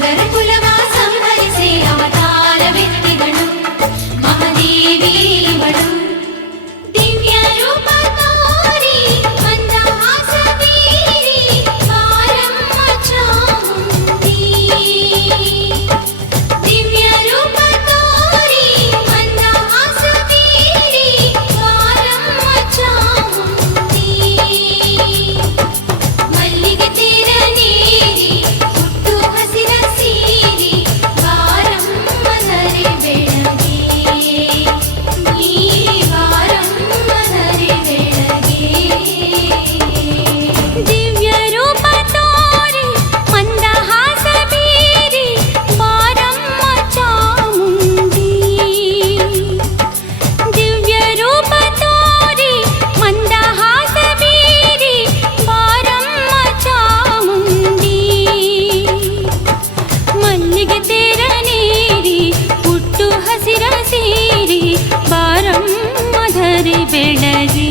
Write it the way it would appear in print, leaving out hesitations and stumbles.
ಅಸುರರ ಕುಲವ ಸಂಹರಿಸಿ ಅವತಾರವೆತ್ತಿದಳು ಮಹಾದೇವಿ ಇವಳು. ದಿವ್ಯ ರೂಪ ತೋರಿ ಮಂದಹಾಸ ಬೀರಿ ಬಾರಮ್ಮ ಚಾಮುಂಡಿ. ದಿವ್ಯ ರೂಪ ತೋರಿ ಮಂದಹಾಸ ಬೀರಿ ಬಾರಮ್ಮ ಚಾಮುಂಡಿ. ಮಲ್ಲಿಗೆ ತೇರ ನೀರಿ ಹುಟ್ಟು ಹಸಿರ ಸೀರಿ ಬಾರಮ್ಮ ಧರೆ ಬೆಳಗ್ಗೆ. ನೀ ಬಾರಮ್ಮ ಧರೆ ಬೆಳಗ್ಗೆ. ದಿವ್ಯ ರೂಪ ತೋರಿ ಮಂದಹಾಸ ಬೀರಿ ಬಾರಮ್ಮ ಚಾಮುಂಡಿ. ದಿವ್ಯ ರೂಪ ತೋರಿ ಮಂದಹಾಸ ಬೀರಿ ಬಾರಮ್ಮ ಚಾಮುಂಡಿ. ಮಲ್ಲಿಗೆ ತೇರ ನೀರಿ ಹುಟ್ಟು ಹಸಿರ ಸೀರಿ ಬಾರಮ್ಮ ಧರೆ ಬೆಳಗಿ.